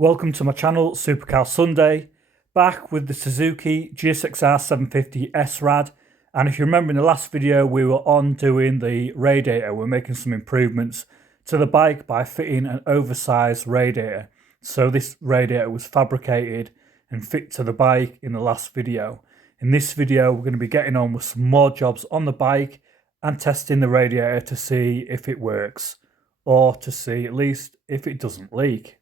Welcome to my channel, Supercar Sunday, back with the Suzuki Gsxr 750 srad. And if you remember in the last video, we were on doing the radiator. We're making some improvements to the bike by fitting an oversized radiator. So this radiator was fabricated and fit to the bike in the last video. In this video, we're going to be getting on with some more jobs on the bike and testing the radiator to see if it works, or to see at least if it doesn't leak.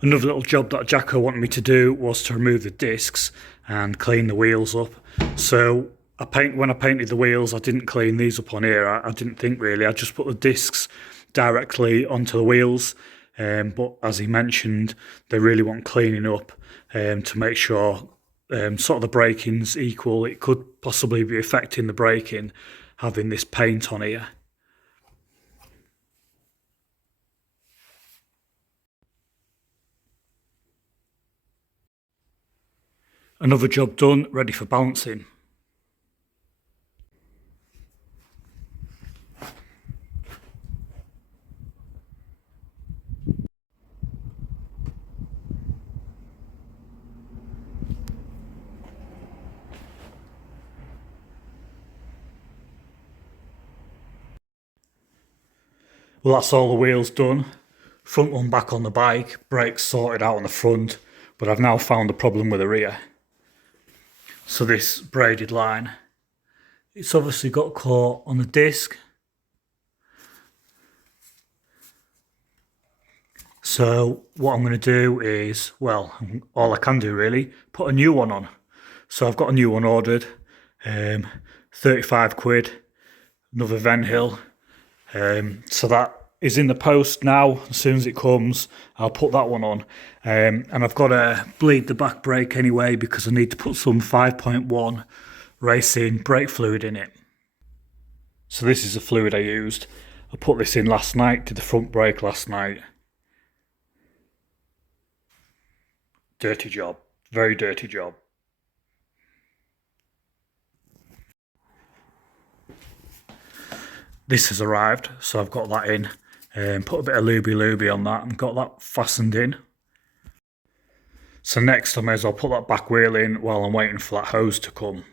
Another little job that Jacko wanted me to do was to remove the discs and clean the wheels up. So when I painted the wheels, I didn't clean these up on here. I didn't think really. I just put the discs directly onto the wheels. But as he mentioned, they really want cleaning up to make sure sort of the braking's equal. It could possibly be affecting the braking having this paint on here. Another job done, ready for balancing. Well, that's all the wheels done. Front one back on the bike, brakes sorted out on the front, but I've now found the problem with the rear. So this braided line, it's obviously got caught on the disc. So what I'm going to do is, well, all I can do really, put a new one on. So I've got a new one ordered, 35 quid, another Van Hill. So that is in the post now. As soon as it comes, I'll put that one on. And I've got to bleed the back brake anyway because I need to put some 5.1 racing brake fluid in it. So this is the fluid I used. I put this in last night, did the front brake last night. Dirty job, very dirty job. This has arrived, so I've got that in. Put a bit of looby on that and got that fastened in. So next I may as well put that back wheel in while I'm waiting for that hose to come.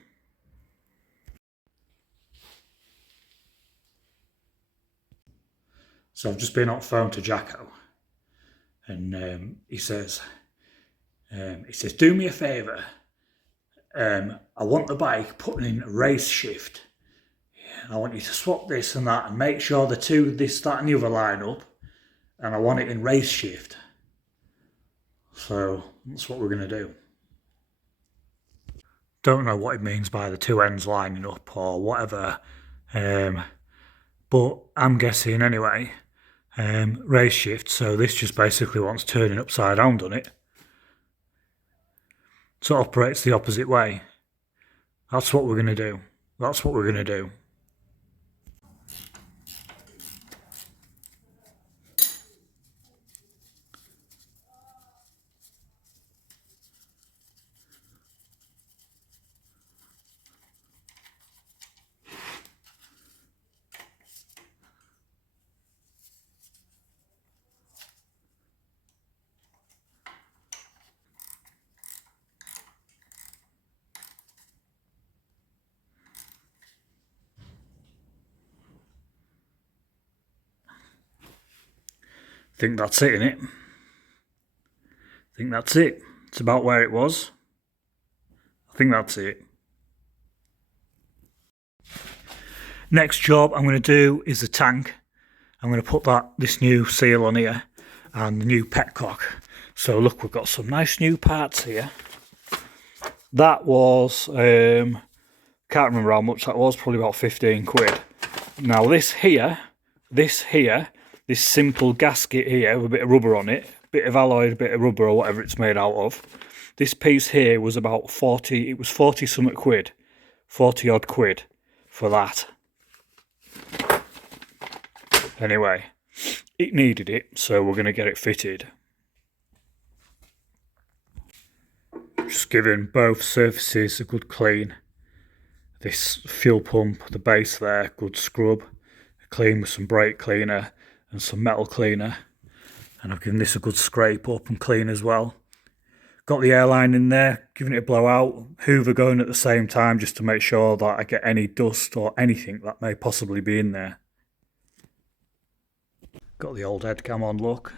So I've just been on the phone to Jacko, and he says, do me a favour. I want the bike putting in a race shift. I want you to swap this and that and make sure the two, this, that and the other line up. And I want it in race shift. So that's what we're going to do. Don't know what it means by the two ends lining up or whatever. But I'm guessing anyway, race shift. So this just basically wants turning upside down, doesn't it? So it operates the opposite way. That's what we're going to do. That's what we're going to do. I think that's it, innit? I think that's it. It's about where it was. I think that's it. Next job I'm going to do is the tank. I'm going to put this new seal on here and the new petcock. So look, we've got some nice new parts here. That was, can't remember how much that was, probably about 15 quid. Now this simple gasket here with a bit of rubber on it, bit of alloy, a bit of rubber or whatever it's made out of. This piece here was about 40, it was 40 something quid, 40 odd quid for that. Anyway, it needed it, so we're going to get it fitted. Just giving both surfaces a good clean. This fuel pump, the base there, good scrub. clean with some brake cleaner and some metal cleaner, and I've given this a good scrape up and clean as well. Got the airline in there, giving it a blowout, hoover going at the same time just to make sure that I get any dust or anything that may possibly be in there. Got the old head cam on, look.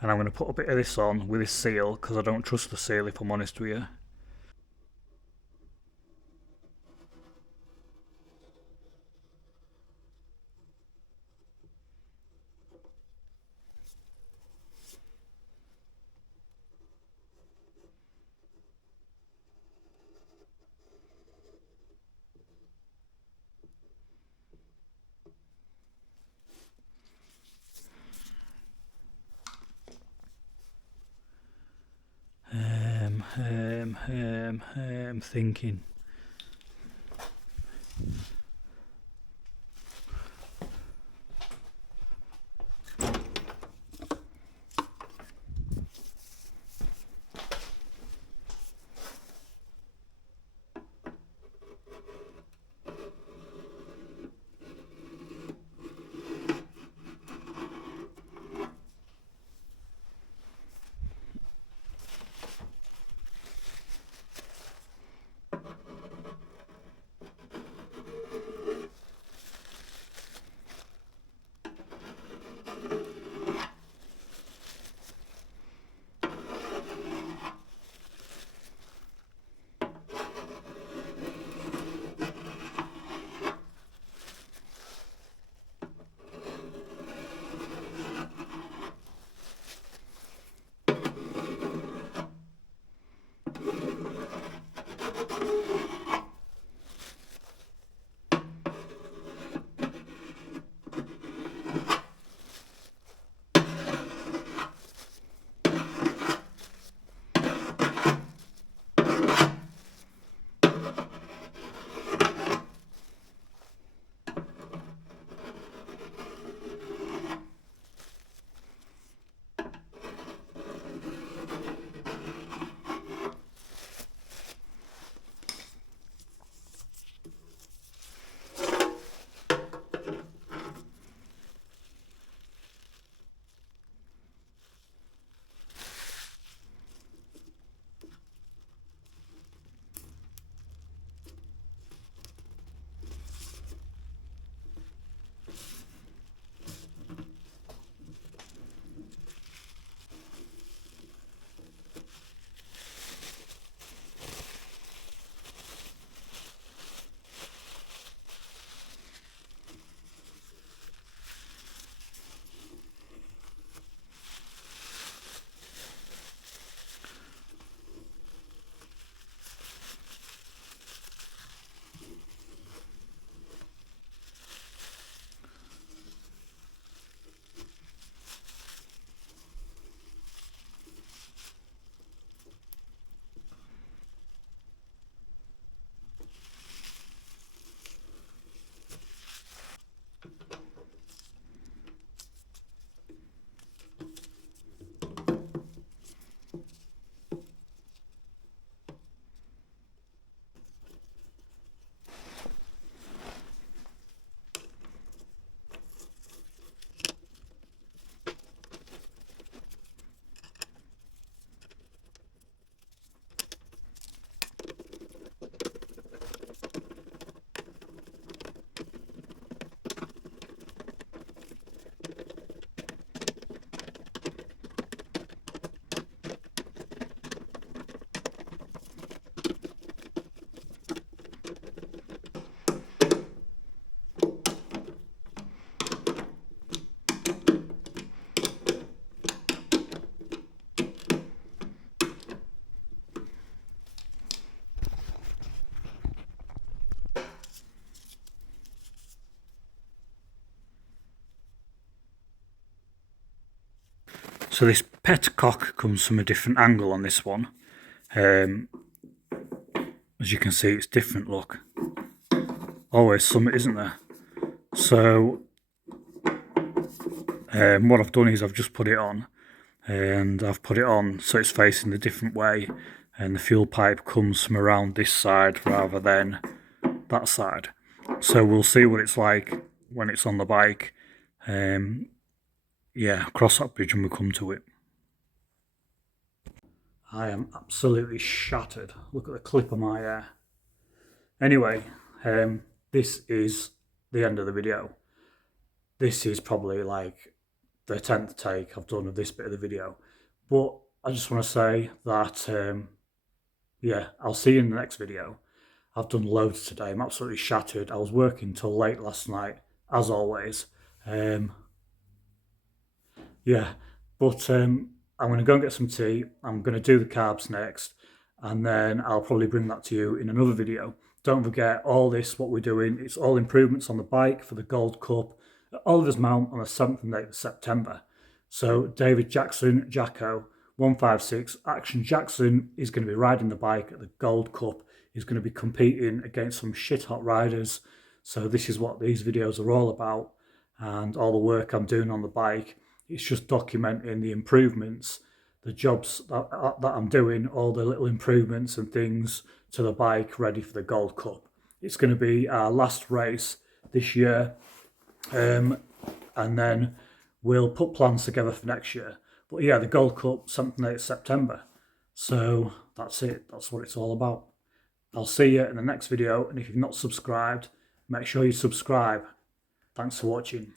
And I'm going to put a bit of this on with this seal because I don't trust the seal, if I'm honest with you. Thinking. So this petcock comes from a different angle on this one. As you can see, it's different, look. Always something, isn't there? So what I've done is I've just put it on, and I've put it on so it's facing the different way, and the fuel pipe comes from around this side rather than that side. So we'll see what it's like when it's on the bike. Yeah, cross that bridge when we come to it. I am absolutely shattered. Look at the clip of my hair. Anyway, this is the end of the video. This is probably like the 10th take I've done of this bit of the video. But I just want to say that, yeah, I'll see you in the next video. I've done loads today. I'm absolutely shattered. I was working till late last night, as always. Yeah, but I'm going to go and get some tea. I'm going to do the carbs next, and then I'll probably bring that to you in another video. Don't forget, all this, what we're doing, it's all improvements on the bike for the Gold Cup at Oliver's Mount on the 7th and 8th of September. So David Gsxr, Jacko, 156, Action Jackson is going to be riding the bike at the Gold Cup. He's going to be competing against some shit hot riders. So this is what these videos are all about, and all the work I'm doing on the bike. It's just documenting the improvements, the jobs that I'm doing, all the little improvements and things to the bike ready for the Gold Cup. It's going to be our last race this year, and then we'll put plans together for next year. But yeah, the Gold Cup, 7th and 8th of September. So that's it. That's what it's all about. I'll see you in the next video, and if you've not subscribed, make sure you subscribe. Thanks for watching.